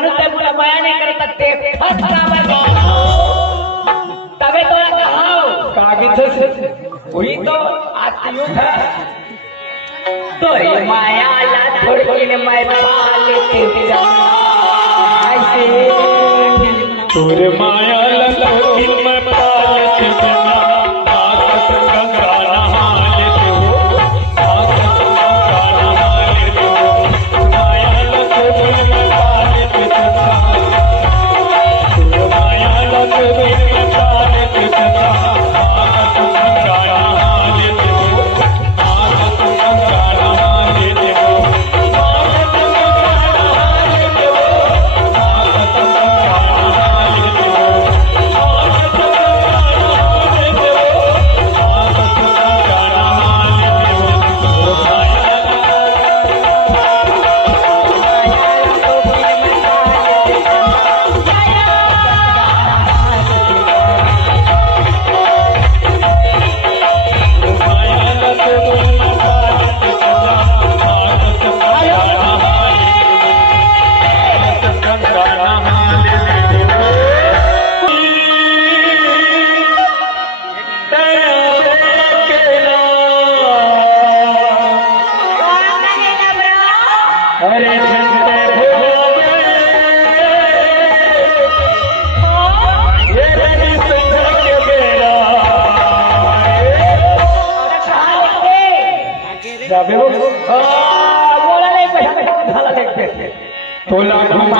मानू ते बोला माया नहीं करे तत्ते फर्स्ट बराबर तबे तो कहाओ कागज से वही तो आतियों था तो ये माया ला थोड़ी ने मैं पाले तेरा ऐसे तोरे माया लगी मैं पालत बिना आकाश गंगा नहाले दो आकाश गंगा नहाले दो माया लगी मैं पालत बिना तोरे माया लगी मैं पालत बिना आकाश गंगा नहाले दो आकाश गंगा नहाले दो तोला घुमा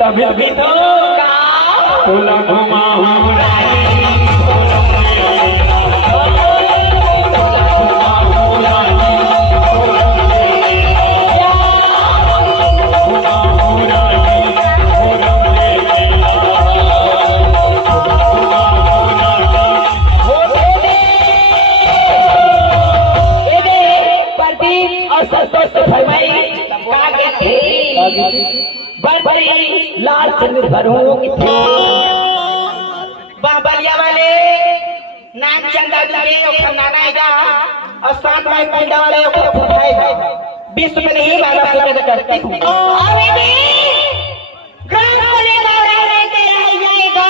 तभी तो तोला घुमा लाल बलिया वाले नाम चंदा दुबे ओखर नाना आएगा और साथ में पिंडा वाले ओखर उठाएगा 20 में नहीं 12 रुपए करती हूँ ग्राम बोलेगा रहने के रह जाएगा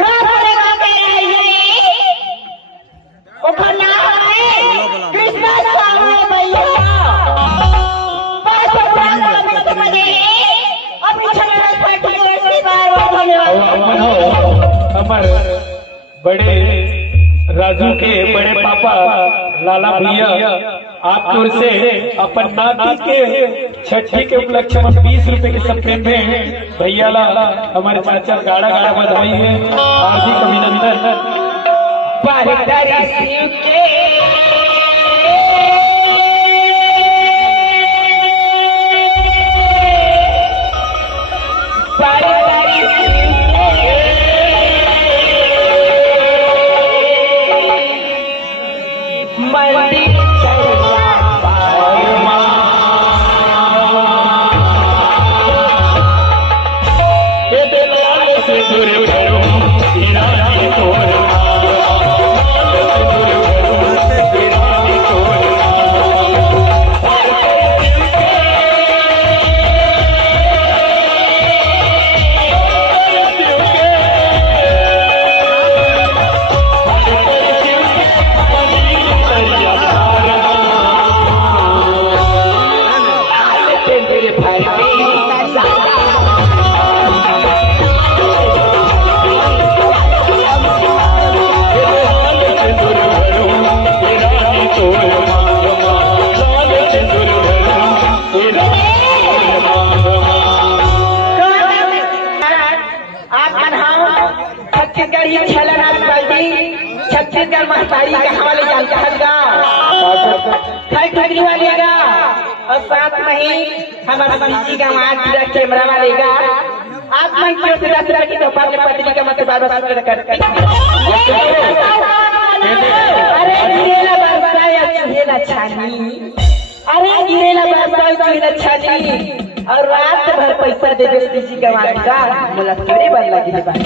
ग्राम बोलेगा के रह जाए ओखर ना है क्रिसमस सामने भैया बस हमार बड़े राजू के बड़े पापा लाला भैया आप ओर से अपन नाती के छठी के उपलक्ष्य में 20 रुपए के सप्ते में भैया ला हमारे चाचा गाड़ा गाड़ा बधाई है हार्दिक अभिनंदन। हमारा बीजी का वहाँ पूरा कैमरा वाले का आप मन की ओर से 10 रुपए की तोहफा के पत्नी का मतलब बार बार करते अरे गिरेला बरसाए चुहेला छानी अरे गिरेला बरसाए चुहेला छानी और रात भर पैसा दे दे बीजी का वहाँ का बोला तेरे बार लगी है बात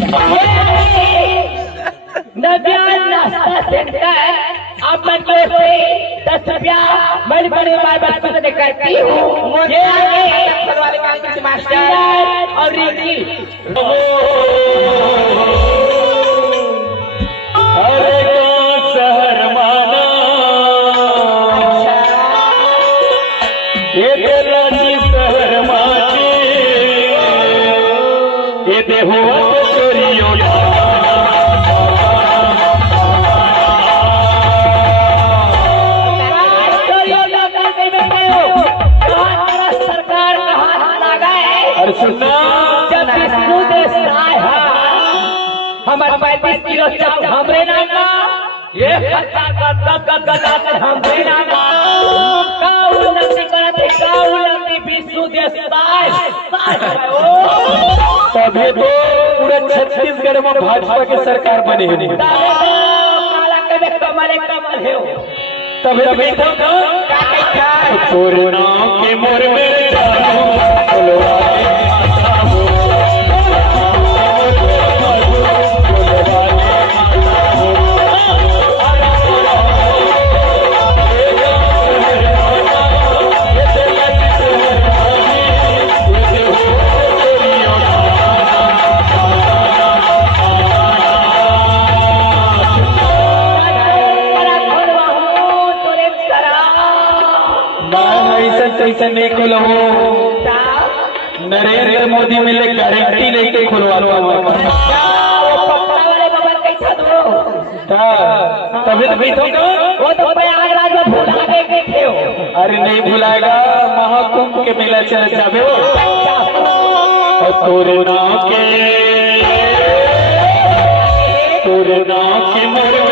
नव्यान नाश्ता सेंटर आप मन की ओर से 10 रुपया बड़ी बड़ी बार बार पसंद करती हूँ मुझे आगे दफ्तर वाले काम के मास्टर और रिकी अरे कौन शहर माना ये तेरा जी शहर माची ये देहो चोरियो अरे सुनना जब विष्णु देसाई है हमारे 35 किलो चावल हमरे नाम का ये खट्टा हमरे नाम का काऊ लगती करते काऊ लगती विष्णु देसाई तभी तो पूरे छत्तीसगढ़ में भाजपा की सरकार बनी है काला कबे कमल है तभी तो कोरोना के मोर में ऐसा नहीं खोलो नरेंद्र मोदी मिले गारंटी नहीं के खुलवा लो तभी तो वो तो प्रयागराज में भुला के थे अरे नहीं भुलाएगा महाकुंभ के मेला चल जावे कोरोना के मोर